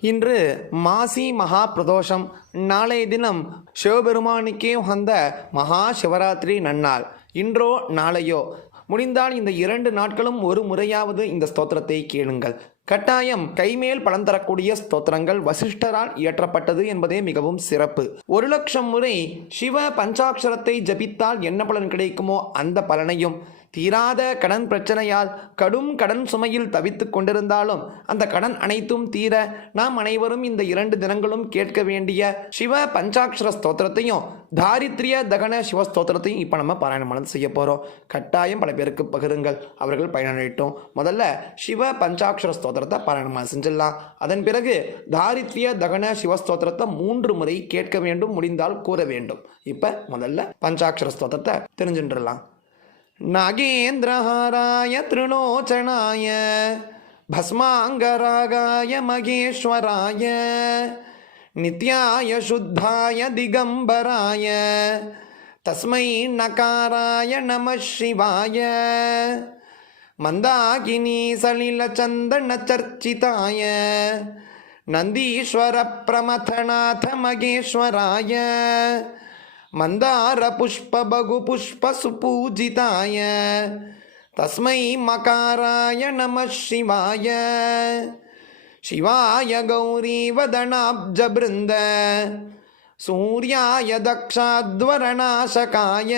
இன்று மாசி மகா பிரதோஷம் நாளைய தினம் சிவபெருமானுக்கே உகந்த மகா சிவராத்திரி நன்னாள். இன்றோ நாளையோ. முடிந்தால் இந்த இரண்டு நாட்களும் ஒரு முறையாவது இந்த ஸ்தோத்திரத்தை கேளுங்கள். கட்டாயம் கைமேல் பலன் தரக்கூடிய ஸ்தோத்திரங்கள் வசிஷ்டரால் இயற்றப்பட்டது என்பதே மிகவும் சிறப்பு. ஒரு லட்சம் முறை சிவ பஞ்சாட்சரத்தை ஜபித்தால் என்ன பலன் கிடைக்குமோ அந்த பலனையும் தீராத கடன் பிரச்சனையால் கடும் கடன் சுமையில் தவித்துக் கொண்டிருந்தாலும் அந்த கடன் அனைத்தும் தீர நாம் அனைவரும் இந்த இரண்டு தினங்களும் கேட்க வேண்டிய சிவ பஞ்சாட்சர ஸ்தோத்திரத்தையும் தாரித்ரிய தகன சிவஸ்தோத்திரத்தையும் இப்போ நம்ம பாராயணமானது செய்ய போகிறோம் கட்டாயம் பல பேருக்கு பகிருங்கள். அவர்கள் பயனடையட்டும். முதல்ல சிவ பஞ்சாட்சர ஸ்தோத்திரத்தை பாராயணமாக செஞ்சிடலாம். அதன் பிறகு தாரித்ரிய தகன சிவஸ்தோத்திரத்தை மூன்று முறை கேட்க வேண்டும் முடிந்தால் கூற வேண்டும். இப்போ முதல்ல பஞ்சாட்சர ஸ்தோத்திரத்தை தெரிஞ்சுட்டுலாம் नागेन्द्रहाराय तृणोचनाय भस्माङ्गरागाय मगेश्वराय नित्याय शुद्धाय दिगम्बराय तस्मै नकाराय नमः शिवाय मन्दाकिनी सलिलचन्दनचर्चिताय नन्दीश्वरप्रमथनाथ मगेश्वराय मन्दारपुष्पबगुपुष्पसुपूजिताय तस्मै मकाराय नमः शिवाय शिवाय गौरीवदनाब्जबृन्द सूर्याय दक्षाध्वरनाशकाय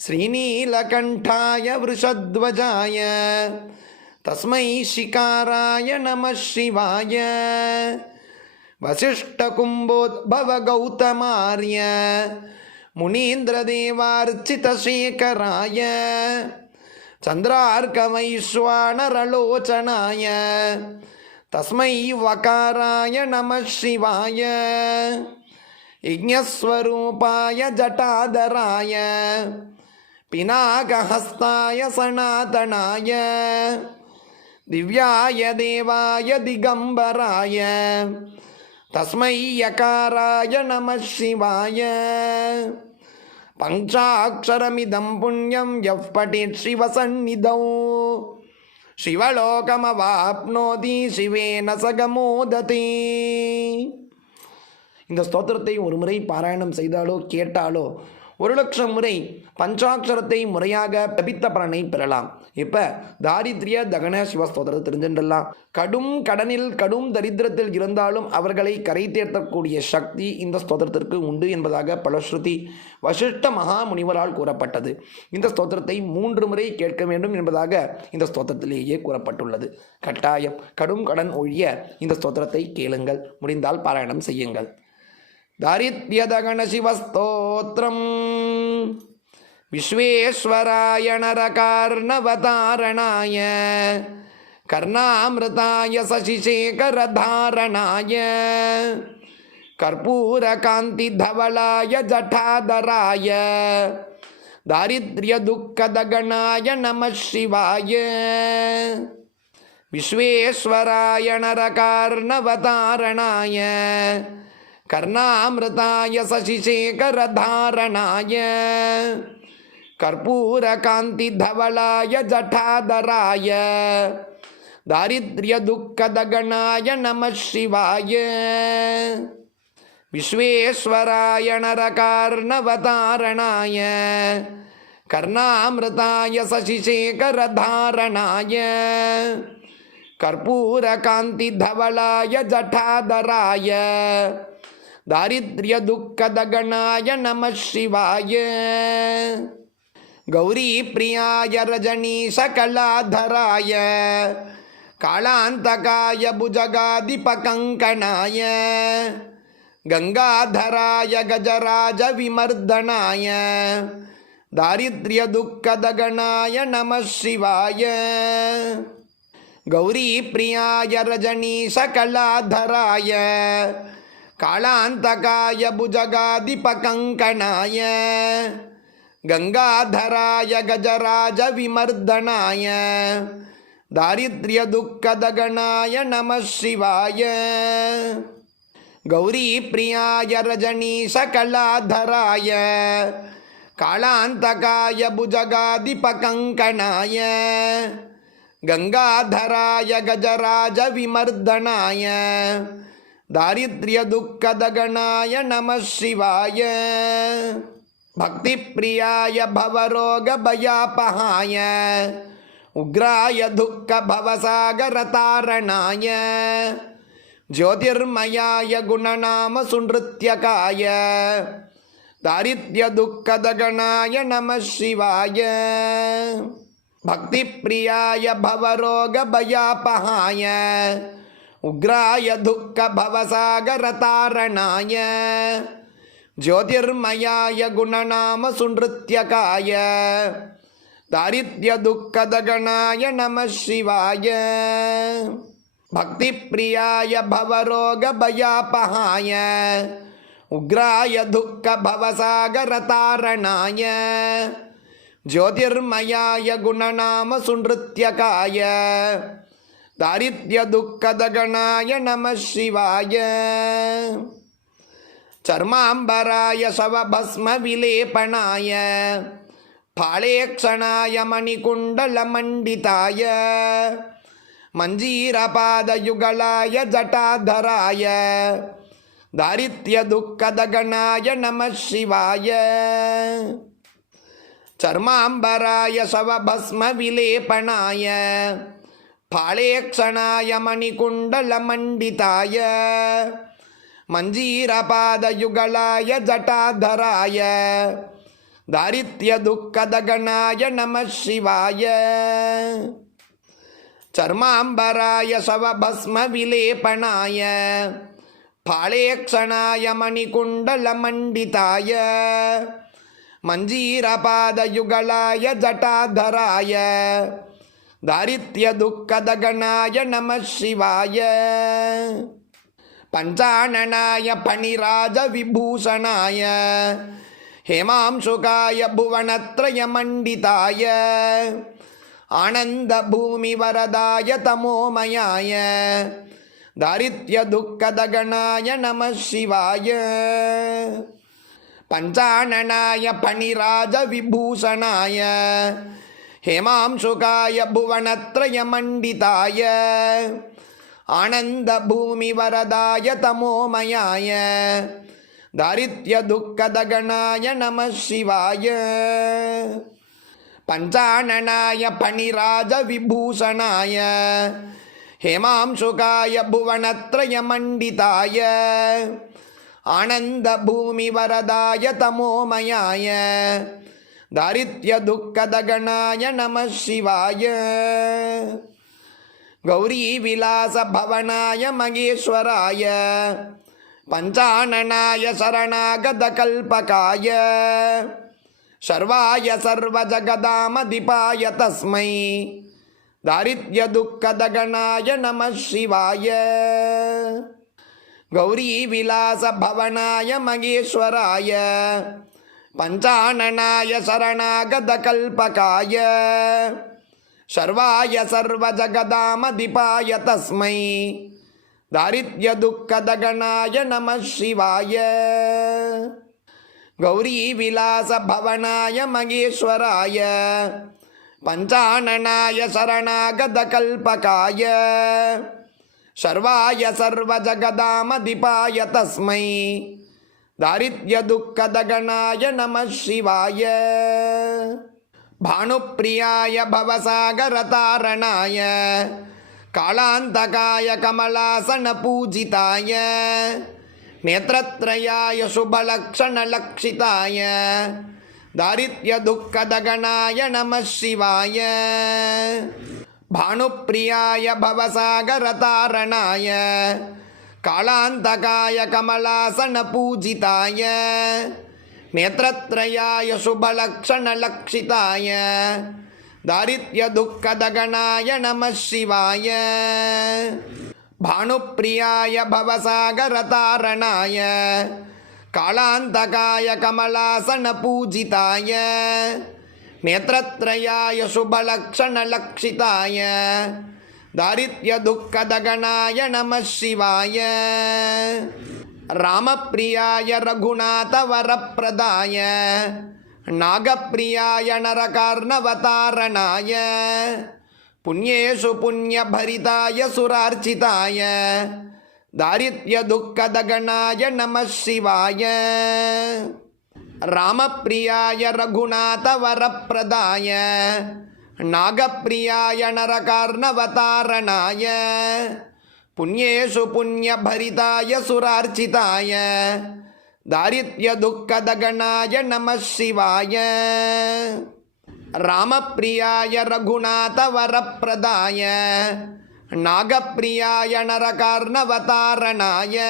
श्रीनीलकण्ठाय वृषध्वजाय तस्मै शिकाराय नमः शिवाय वसिष्ठकुम्भोद्भवगौतमार्य मुनीन्द्रदेवार्चितशेखराय चन्द्रार्कवैश्वानरलोचनाय तस्मै वकाराय नमः शिवाय यज्ञस्वरूपाय जटाधराय पिनाकहस्ताय सनातनाय दिव्याय देवाय दिगम्बराय தஸ்மை யகாராய நம சிவாய. பஞ்சாட்சரமிதம் புண்ணியம் எவ்வடி சிவசந்நிதௌ. சிவலோகமவாப்னோதி சிவேன சகமோததி. இந்த ஸ்தோத்திரத்தை ஒரு முறை பாராயணம் செய்தாலோ கேட்டாலோ ஒரு லட்சம் முறை பஞ்சாட்சரத்தை முறையாக பபித்த பலனை பெறலாம். இப்போ தாரித்ரிய தகன சிவஸ்தோத்திரத்தை தெரிஞ்சுடலாம் கடும் கடனில் கடும் தரித்திரத்தில் இருந்தாலும் அவர்களை கரை தேர்த்தக்கூடிய சக்தி இந்த ஸ்தோத்திரத்திற்கு உண்டு என்பதாக பலஸ்ருதி வசிஷ்ட மகா முனிவரால் கூறப்பட்டது. இந்த ஸ்தோத்திரத்தை மூன்று முறை கேட்க வேண்டும் என்பதாக இந்த ஸ்தோத்திரத்திலேயே கூறப்பட்டுள்ளது. கட்டாயம் கடும் கடன் ஒழிய இந்த ஸ்தோத்திரத்தை கேளுங்கள். முடிந்தால் பாராயணம் செய்யுங்கள். दारिद्र्यदगणशिवस्तोत्रम् विश्वेश्वराय नरकार्णवतारणाय कर्णामृताय शशिशेखरधारणाय कर्पूरकान्तिधवलाय जठाधराय दारिद्र्यदुःखदगणाय नमः शिवाय विश्वेश्वराय नरकार्णवतारणाय कर्णामृताय शशिशेखरधारणाय कर्पूरकान्तिधवलाय जठाधराय दारिद्र्यदुःखदगणाय नमः शिवाय। विश्वेश्वराय नरकार्णवतारणाय कर्णामृताय शशिशेखरधारणाय कर्पूरकान्तिधवलाय जठाधराय। தாரித்ய துக்கதகணாய நம சிவாய கௌரி பிரியாய ரஜனீ சகலாதராய காளாந்தகாய புஜகாதிபகங்கணாய கங்காதராய கஜராஜ விமர்தனாய தாரித்ய துக்கதகணாய நம சிவாய கௌரி பிரியாய ரஜனீ சகலாதராய कालान्तकाय भुजगाधिपकङ्कणाय गङ्गाधराय गजराजविमर्दनाय दारिद्र्यदुःखदगणाय नमः शिवाय गौरीप्रियाय रजनीशकलाधराय कालान्तकाय भुजगाधिपकङ्कणाय गङ्गाधराय गजराजविमर्दनाय தாரித்ய துக்கதகணாய நம சிவாய. பக்தி பிரியாய பவரோக பயாபகாய. உக்ராய துக்க பவசாகர தாரணாய ஜோதிர்மயாய குணநாம சுன்ருத்தியகாய தாரித்ய துக்கதகணாய நம சிவாய. பக்தி பிரியாய பவரோக பயாபகாய. உக்ராய துக்க பவசாகரதாரணாய ஜோதிர்மயாய குணநாம சுன்ருத்தியகாய தாரித்ய துக்கதகணாய நம சிவாய. பக்தி பிரியாய பவரோக பயாபகாய உக்ராய துக்க பவசாகரதாரணாய ஜோதிர்மயாய குணநாம சுன்ருத்தியகாய தாரித்ய துக்கதகணாய நம சிவாய சர்மாம்பராய சவபஸ்ம விலேபனாய பாளேக்ஷணாய மணிகுண்டல மண்டிதாய மஞ்சீரபாதயுகளாய ஜட்டாதராய தாரித்ய துக்கதகணாய நம சிவாய சர்மாம்பராய சவபஸ்ம விலேபனாய பாளேக்ஷணாய மணிகுண்டலமண்டிதாய மஞ்சீரபாதயுகளாய ஜட்டாதராய தாரித்ய துக்கதகணாய நம சிவாய. சர்மாம்பராய சவபஸ்ம விலேபனாய பாளேக்ஷணாய மணிகுண்டலமண்டிதாய மஞ்சீரபாதயுகளாய ஜட்டாதராய தாரித்ய துக்கதகணாய நம சிவாய. பஞ்சானனாய பணிராஜ விபூஷணாய. ஹேமாம்சுகாய புவனத்ரய மண்டிதாய. ஆனந்த பூமி வரதாய தமோமயாய. தாரித்ய துக்கதகணாய நம சிவாய. பஞ்சானனாய பணிராஜ விபூஷணாய. ஹேமாம்சுகாய புவனத்ரய மண்டிதாய. ஆனந்த பூமி வரதாய தமோமயாய. தரித்ய துக்கதகணாய நம சிவாய. பஞ்சானனாய பணிராஜ விபூஷணாய. ஹேமாம்சுகாய புவனத்ரய மண்டிதாய. ஆனந்த பூமி வரதாய தமோமயாய. தாரித்ய துக்கதகணாய நம சிவாய. கௌரி விலாச பவனாய மகேஸ்வராய. பஞ்சானனாய சரணாகத கல்பகாய. சர்வாய சர்வஜகதாமதிபாய தஸ்மை. தாரித்ய துக்கதகணாய நம சிவாய. கௌரி விலாச பவனாய மகேஸ்வராய. பஞ்சானனாய சரணாகத கல்பகாய சர்வாய சர்வஜகதாமதிபாய தஸ்மை. தாரித்ய துக்கதகணாய நம சிவாய. கௌரி விலாச பவனாய மகேஸ்வராய. பஞ்சானனாய சரணாகத கல்பகாய சர்வாய சர்வஜகதாமதிபாய தஸ்மை. दारिद्र्यदुःखदगणाय नमः शिवाय भानुप्रियाय भवसागरतारणाय कालान्तकाय कमलासनपूजिताय नेत्रत्रयाय शुभलक्षणलक्षिताय दारिद्र्यदुःखदगणाय नमः शिवाय भानुप्रियाय भवसागरतारणाय कालान्तकाय कमलासनपूजिताय नेत्रत्रयाय शुभलक्षणलक्षिताय दारिद्र्यदुःखदगणाय नमः शिवाय भानुप्रियाय भवसागरतारणाय कालान्तकाय कमलासनपूजिताय नेत्रत्रयाय शुभलक्षणलक्षिताय दारिद्र्यदुःखदगणाय नमः शिवाय रामप्रियाय रघुनाथवरप्रदाय नागप्रियाय नरकार्णवतारणाय पुण्येषु पुण्यभरिताय सुरार्चिताय दारिद्र्यदुःखदगणाय नमः शिवाय रामप्रियाय रघुनाथवरप्रदाय நாகப்பிரியாய நரகார்ணவதாரணாய புண்ணியேஷு புண்ணியபரிதாய சுரார்ச்சிதாய தாரித்ய துக்கதகணாய நம சிவாய. ராமப்பிரியாய ரகுநாத வரப்பிரதாய நாகப்பிரியாய நரகார்ணவதாரணாய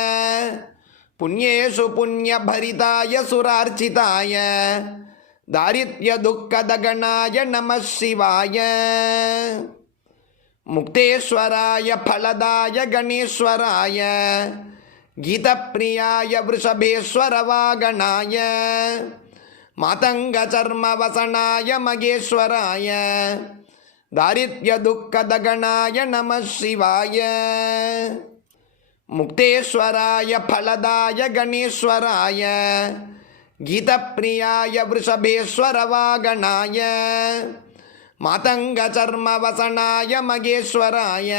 புண்ணியேஷு புண்ணியபரிதாய சுரார்ச்சிதாய. தாரித்ய துக்கதகணாய நம சிவாய. முக்தேஸ்வராய பலதாய கணேஸ்வராய. கீதப்பிரியாய விருஷபேஸ்வரவாகணாய மாதங்கச்சர்மவசனாய மகேஸ்வராய. தாரித்ய துக்கதகணாய நம சிவாய. முக்தேஸ்வராய பலதாய கணேஸ்வராய. கீதப்பிரியாய விருஷபேஸ்வரவாகணாய மாதங்க சர்மவசனாய மகேஸ்வராய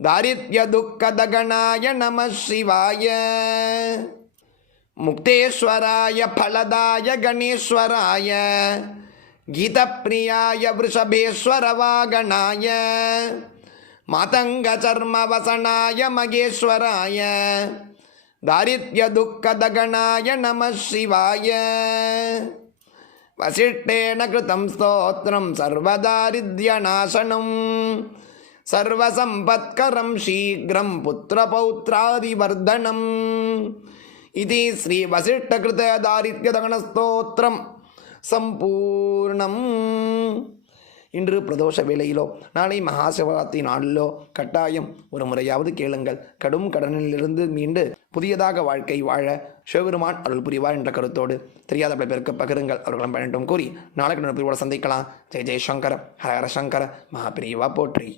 தாரித்ய துக்கதகணாய நம சிவாய முக்தேஸ்வராய பலதாய கணேஸ்வராய கீதப்பிரியாய விருஷபேஸ்வரவாகணாய மாதங்க சர்மவசனாய மகேஸ்வராய दारिद्र्यदुःखदगणाय नमः शिवाय वसिष्ठेन कृतं स्तोत्रं सर्वदारिद्र्यनाशनम् सर्वसम्पत्करं शीघ्रं पुत्रपौत्रादिवर्धनम् इति ஸ்ரீவசிஷ்டகிருததாரித்யதகணஸ்தோத்திரம் சம்பூர்ணம் இன்று பிரதோஷ வேளையிலோ நாளை மகாசிவராத்திரி நாளிலோ கட்டாயம் ஒரு முறையாவது கேளுங்கள் கடும் கடனிலிருந்து மீண்டு புதியதாக வாழ்க்கை வாழ சிவபெருமான் அருள் புரிவார் என்ற கருத்தோடு தெரியாத பல பேருக்கு பகிருங்கள் அவர்களும் பயனிட்டும் கூறி நாளைக்கு பிரிவோட சந்திக்கலாம். ஜெய் ஜெய் சங்கர ஹர ஹர சங்கர மகாபிரிவா போற்றி.